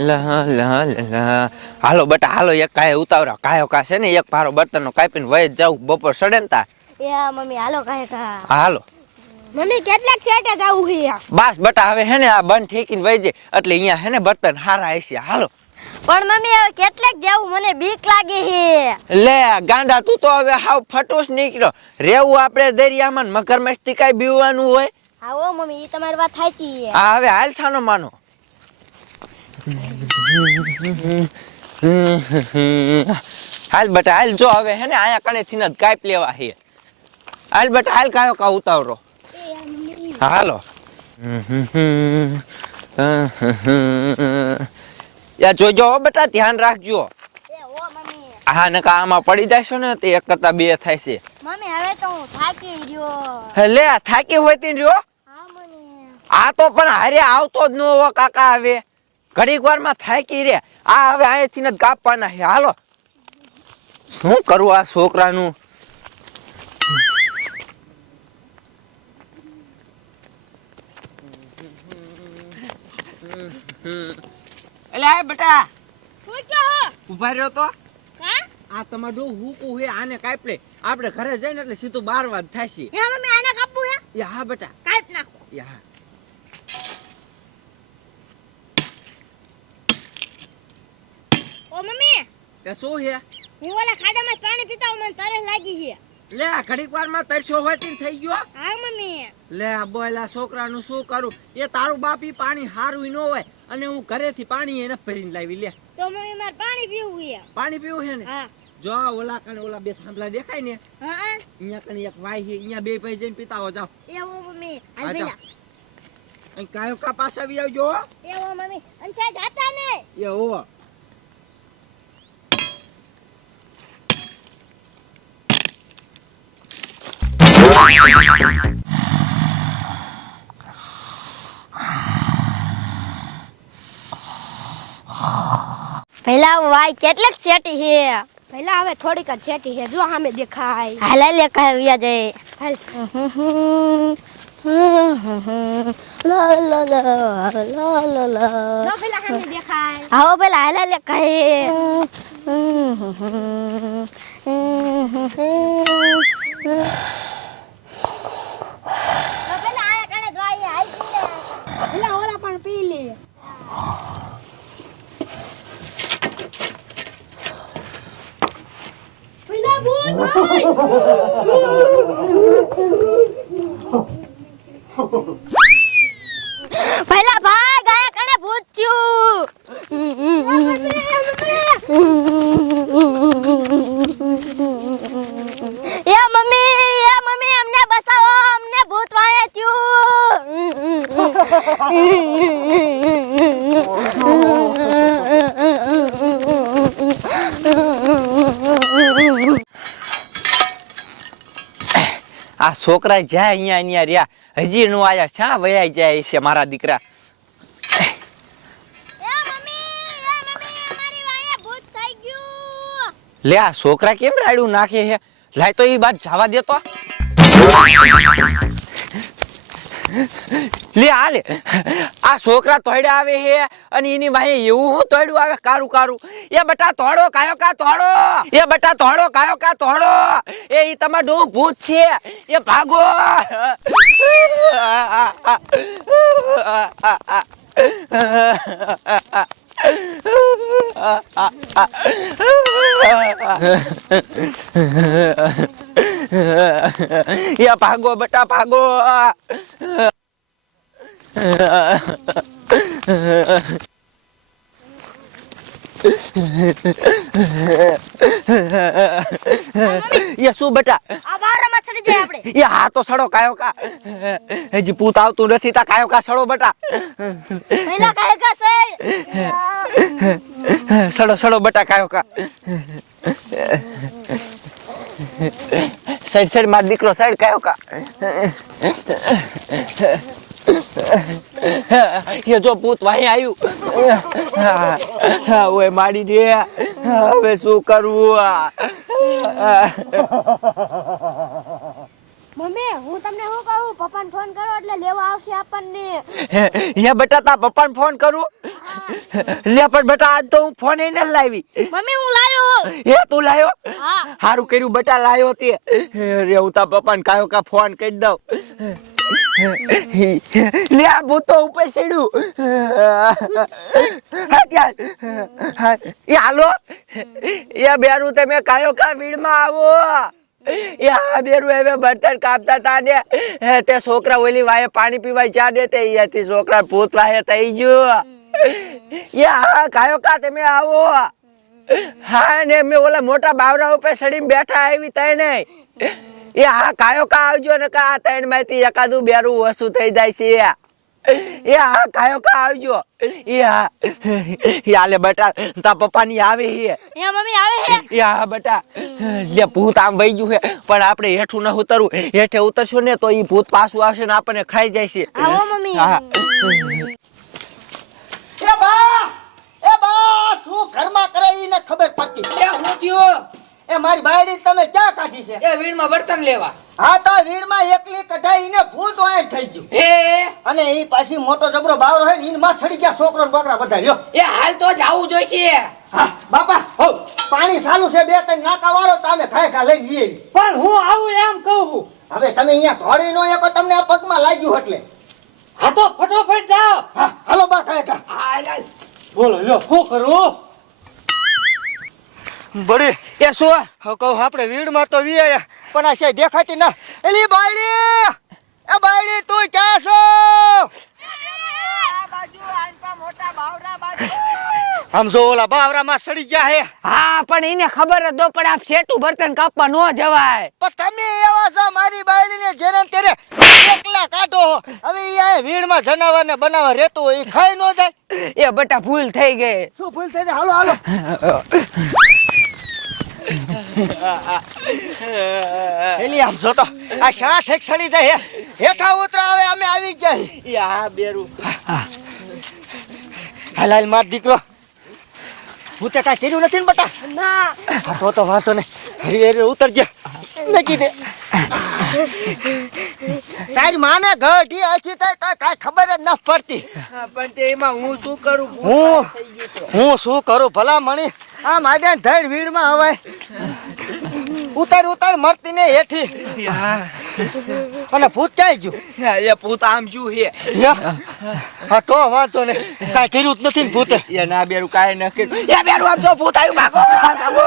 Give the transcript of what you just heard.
લા લા લા હાલો બટા હાલો એક કાય ઉતાવરા કાયો કા છે ને એક પારો બર્તનનો કાપીને વહી જાવ બપોર સડે ને તા એ હા મમ્મી હાલો કાય કા હાલો મમ્મી કેટલાક સેટે જાવું છે બસ બટા હવે હે ને આ બંધ ઠેકીને વહી જાય એટલે અહીંયા હે ને બર્તન હારા હશે હાલો પણ મમ્મી હવે કેટલાક જાવું મને બીક લાગે છે લે ગાંડા તું તો હવે હાવ ફટોસ નીકળ્યો રેવું આપણે દરિયામાં મગરમસ્તી કાઈ બીવવાનું હોય હા ઓ મમ્મી ઈ તમારી વાત સાચી છે આ હવે હાલ છાનો માનો હાલ બટા હાલ જો હવે હે ને આયા કણે થી જ કાપ લેવા હે હાલ બટા હાલ કાયો કા ઉતાવરો હાલો યા જોજો બટા ધ્યાન રાખજો એ ઓ મમ્મી હા નકા આમાં પડી જાશો ને તે એક કરતા બે થાય છે મમ્મી હવે તો હું થાકી ગયો હે લે થાકી હોય તી રહ્યો હા મમ્મી આ તો પણ હારે આવતો જ ન હો કાકા હવે ઘડીક વારમાં થાકી રે આ હવે અહીંથી જ કાપવાના છે હાલો શું કરવું આ છોકરાનું એલે આ બેટા શું કહો ઉભા રહ્યો તો હા આ તમારું હુકું હે આને કાપ લે આપણે ઘરે જઈને એટલે સીધું 12 વાગ થાશે હે મમ્મી આને કાપવું હે યા હા બેટા કાપ નાખો યા ઓ મમ્મી તે શું હે હું ઓલા ખાડામાં પાણી પીતા મને તરસ લાગી છે લે ઘડીક વારમાં તરસ્યો હોય તીન થઈ ગયો હા મમ્મી લે બોલા છોકરાનું શું કરું એ તારું બાપી પાણી હારું ન હોય અને હું ઘરેથી પાણી એને ભરીને લાવી લે તો મમ્મી મારે પાણી પીવું છે પાણી પીવું છે ને હા જો ઓલા કણે ઓલા બે થાંભલા દેખાય ને હા અહીંયા કણે એક વાય છે અહીંયા બે ભાઈ જઈને પીતા હો જાવ એ ઓ મમ્મી હા, હાલ જાઓ. ભઈલા અહીં કાયો કા પાછા આવી આવજો હો. એ ઓ મમ્મી અંશા જાતા ને એ હો પહેલા વાય કેટલાક સેટી છે પહેલા હવે થોડીક જ સેટી છે જો સામે દેખાય હાલ લે કહ્યા જાય હાલ લા લા લા લા લા લા જો પહેલા સામે દેખાય આવો પહેલા હાલ લે કહે તો પહેલા આયા કણે જોઈ હાલ પી લે પહેલા ઓલા પણ પી લે પહેલા ભાઈ ગયા કણે પૂછ્યું એ મમ્મી અમને બસાવો અમને ભૂત વાળે આ છોકરા જાય અહીંયા રહ્યા હજી નો આયા શા વયા જાય છે મારા દીકરા લે આ છોકરા કેમ રાડું નાખે છે લાય તો ઈ બાદ જવા દે તો લે આ લે આ છોકરા તોડ્યા આવે છે અને એની વાહે એવું હું તોડ્યું આવે કારું કારું એ બટા તોડો કાયો કા તોડો એ બટા તોડો કાયો કા તોડો એ ઈ તમારું ભૂત છે એ ભાગો या भागो बेटा भागो ये શું બેટા આ બારમાં ચડી જાય આપણે ये હા તો સડો કાયો કા હજી પૂત આવતું નથી તા કાયો કા સડો બેટા પહેલા કાય કા છે સડો સડો બેટા કાયો કા સાઈડ સાઈડ માર દીકરો સાઈડ કાયો કા ये जो पूत वहीं आयु ओए मारी दे હવે શું કરવું મમ્મી હું તમને શું કહું પપ્પાને ફોન કરો એટલે લેવા આવશે આપણને ये बेटा તા પપ્પાને ફોન કરું લે પણ બેટા આજ તો હું ફોન ન લાવી. મમ્મી હું લાયો. એ તું લાયો? હા. હારું કર્યું બેટા લાયો તે. રે હું તા પપ્પાને કાયો કા ફોન કરી દઉં. લે આ ભૂતો ઉપર ચડ્યું. એ હાલો એ બેરું તમે કાયો કા વીડમાં આવો. એ હા બેરું હવે બર્તન કાપતા તા ને તે છોકરા ઓલી વાયે પાણી પીવા ચા દે તે અહીંયાથી છોકરા ભૂત વાયે થઈ ગયો. એ હા કાયો કા તમે આવો. હા ને મેં ઓલા મોટા બાવરા ઉપર ચડીને બેઠા આવી તઈ નહીં. એ હા કાયો કા આવજો ને કા ત્રણ માંથી એકાદું બેરું વસ્તુ થઈ જાય છે. એ હા કાયો કા આવજો. એ હા હાલે બેટા તા પપ્પા ની આવે હે. એ મમ્મી આવે હે. એ હા બેટા લે ભૂત આમ વઈ ગયું હે પણ આપણે હેઠું ન ઉતરવું. હેઠે ઉતરશું ને તો ઈ ભૂત પાછું આવશે ને આપણને ખાઈ જાય છે. આવો મમ્મી. હા એ બા શું ઘરમાં કરે ઈને ખબર પડતી. એ હું થયો? એ મારી બાયડી તમે ક્યાં કાઢી છે? એ વીણમાં બર્તન લેવા. હા તો વીરમાં એકલી કઢાઈ ઈને ભૂત વાય થઈ ગયું. એ અને ઈ પાછી મોટો જબરો બાવરો હે ને ઈને માં છડી ગયા છોકરો ને બકરા બધા લ્યો. એ હાલ તો જાવું જોઈશે. હા બાપા હો પાણી ચાલુ છે બે ત્રણ નાકા વાળો તમે ખાય ખા લઈને લઈ આવી. પણ હું આવું એમ કહું છું. હવે તમે અહીંયા ધોડી નો એકો તમને આ પગમાં લાગ્યું એટલે. હા તો ફટોફટ જાઓ. હા હાલો બા ખાય ખા. હાલ હાલ. બોલો લ્યો શું કરું? બડી એ શું? હવે કહું આપણે વીડમાં તો વી આયા પણ આ છે દેખાતી ના. એલી બાયડી એ બાયડી તું ક્યાં છો? આમ જો ઓલા બાવરામાં સડી ગયા હે. હા પણ એને ખબર જ દો પણ આપ શેટું બર્તન કાપવા ન જવાય. પણ તમે એવા છો મારી બાયડીને જેને તેરે એકલા કાઢો. હવે ઈ આ વીડમાં જનાવરને બનાવવા રહેતું હોય ઈ ખાઈ ન જાય. એ બટા ભૂલ થઈ ગઈ. શું ભૂલ થઈ જાય? હાલો હાલો. એલી આમ જો તો આ શા ઠેક સડી જાય હે. હેઠા ઉતરા હવે અમે આવી ગયા. એ હા બેરું હાલ હાલ માર દીકરો ભૂતે કાંઈ કર્યું નથી ને બટા? ના. હા તો વાંધો નહીં. હરી હરી ઉતરજે. નકી દે તારી માને ગઢી આછી થાય કાંઈ ખબર જ ન પડતી. પણ તે એમાં હું શું કરું? હું શું કરું ભલા મણી? આ માડ્યા ધૈર વીડમાં હવાય ઉતાર ઉતાર મરતી ને હેઠી. અને ભૂત ક્યાંય ગયું? એ ભૂત આમ જુ હે. હા તો વાંધો નહીં. કાંઈ કર્યું જ નથી ને ભૂતે. એ ના બેરું કાંઈ ન કર્યું. એ બેરું આમ જો ભૂત આવ્યું ભાગો ભાગો.